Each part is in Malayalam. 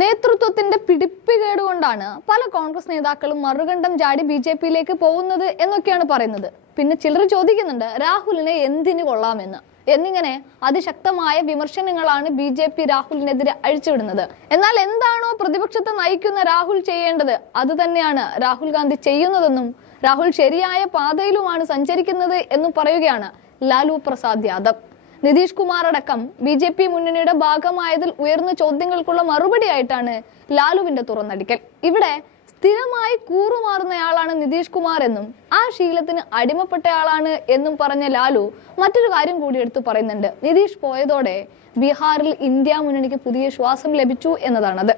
നേതൃത്വത്തിന്റെ പിടിപ്പുകേട് കൊണ്ടാണ് പല കോൺഗ്രസ് നേതാക്കളും മറുകണ്ഠം ചാടി BJP-യിലേക്ക് പോകുന്നത് എന്നൊക്കെയാണ് പറയുന്നത്. പിന്നെ ചിലർ ചോദിക്കുന്നുണ്ട് രാഹുലിനെ എന്തിനു കൊള്ളാമെന്ന്. എന്നിങ്ങനെ അതിശക്തമായ വിമർശനങ്ങളാണ് BJP രാഹുലിനെതിരെ അഴിച്ചുവിടുന്നത്. എന്നാൽ എന്താണോ പ്രതിപക്ഷത്തെ നയിക്കുന്ന രാഹുൽ ചെയ്യേണ്ടത് അത് തന്നെയാണ് രാഹുൽ ഗാന്ധി ചെയ്യുന്നതെന്നും രാഹുൽ ശരിയായ പാതയിലുമാണ് സഞ്ചരിക്കുന്നത് എന്നും പറയുകയാണ് ലാലു പ്രസാദ് യാദവ്. നിതീഷ് കുമാർ അടക്കം BJP മുന്നണിയുടെ ഭാഗമായതിൽ ഉയർന്ന ചോദ്യങ്ങൾക്കുള്ള മറുപടിയായിട്ടാണ് ലാലുവിന്റെ തുറന്നടിക്കൽ. ഇവിടെ സ്ഥിരമായി കൂറുമാറുന്നയാളാണ് നിതീഷ് കുമാർ എന്നും ആ ശീലത്തിന് അടിമപ്പെട്ടയാളാണ് എന്നും പറഞ്ഞ ലാലു മറ്റൊരു കാര്യം കൂടി എടുത്തു പറയുന്നുണ്ട്. നിതീഷ് പോയതോടെ ബീഹാറിൽ ഇന്ത്യ മുന്നണിക്ക് പുതിയ ശ്വാസം ലഭിച്ചു എന്നതാണത്.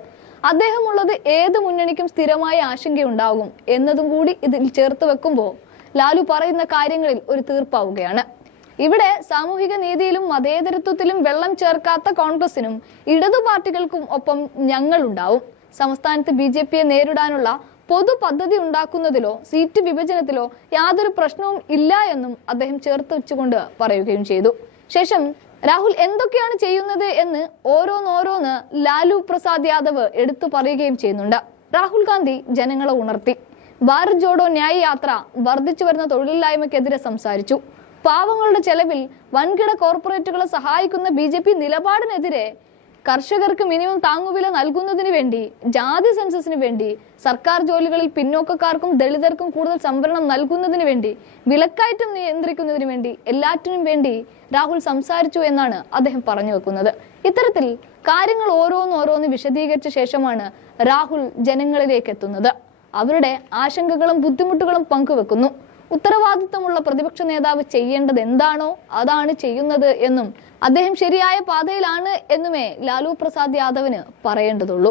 അദ്ദേഹമുള്ളത് ഏത് മുന്നണിക്കും സ്ഥിരമായ ആശങ്കയുണ്ടാകും എന്നതും കൂടി ഇതിൽ ചേർത്ത് വെക്കുമ്പോൾ ലാലു പറയുന്ന കാര്യങ്ങളിൽ ഒരു തീർപ്പാവുകയാണ്. ഇവിടെ സാമൂഹിക നീതിയിലും മതേതരത്വത്തിലും വെള്ളം ചേർക്കാത്ത കോൺഗ്രസിനും ഇടതു പാർട്ടികൾക്കും ഒപ്പം ഞങ്ങളുണ്ടാവും. സംസ്ഥാനത്ത് BJP-യെ നേരിടാനുള്ള പൊതു പദ്ധതി ഉണ്ടാക്കുന്നതിലോ സീറ്റ് വിഭജനത്തിലോ യാതൊരു പ്രശ്നവും ഇല്ല എന്നും അദ്ദേഹം ചേർത്ത് വെച്ചുകൊണ്ട് പറയുകയും ചെയ്തു. ശേഷം രാഹുൽ എന്തൊക്കെയാണ് ചെയ്യുന്നത് എന്ന് ഓരോന്നോരോന്ന് ലാലു പ്രസാദ് യാദവ് എടുത്തു പറയുകയും ചെയ്യുന്നുണ്ട്. രാഹുൽ ഗാന്ധി ജനങ്ങളെ ഉണർത്തി. ഭാരത് ജോഡോ ന്യായ് യാത്ര വർദ്ധിച്ചു വരുന്ന തൊഴിലില്ലായ്മയ്ക്കെതിരെ സംസാരിച്ചു. പാവങ്ങളുടെ ചെലവിൽ വൻകിട കോർപ്പറേറ്റുകളെ സഹായിക്കുന്ന BJP നിലപാടിനെതിരെ കർഷകർക്ക് മിനിമം താങ്ങുവില നൽകുന്നതിന് വേണ്ടി, ജാതി സെൻസസിന് വേണ്ടി, സർക്കാർ ജോലികളിൽ പിന്നോക്കക്കാർക്കും ദളിതർക്കും കൂടുതൽ സംവരണം നൽകുന്നതിന് വേണ്ടി, വിലക്കയറ്റം നിയന്ത്രിക്കുന്നതിന് വേണ്ടി, എല്ലാറ്റിനും വേണ്ടി രാഹുൽ സംസാരിച്ചു എന്നാണ് അദ്ദേഹം പറഞ്ഞു വെക്കുന്നത്. ഇത്തരത്തിൽ കാര്യങ്ങൾ ഓരോന്നോരോന്ന് വിശദീകരിച്ച ശേഷമാണ് രാഹുൽ ജനങ്ങളിലേക്ക് എത്തുന്നത്. അവരുടെ ആശങ്കകളും ബുദ്ധിമുട്ടുകളും പങ്കുവെക്കുന്നു. ഉത്തരവാദിത്തമുള്ള പ്രതിപക്ഷ നേതാവ് ചെയ്യേണ്ടത് എന്താണോ അതാണ് ചെയ്യുന്നത് എന്നും അദ്ദേഹം ശരിയായ പാതയിലാണ് എന്നുമേ ലാലു പ്രസാദ് യാദവിന് പറയേണ്ടതുള്ളൂ.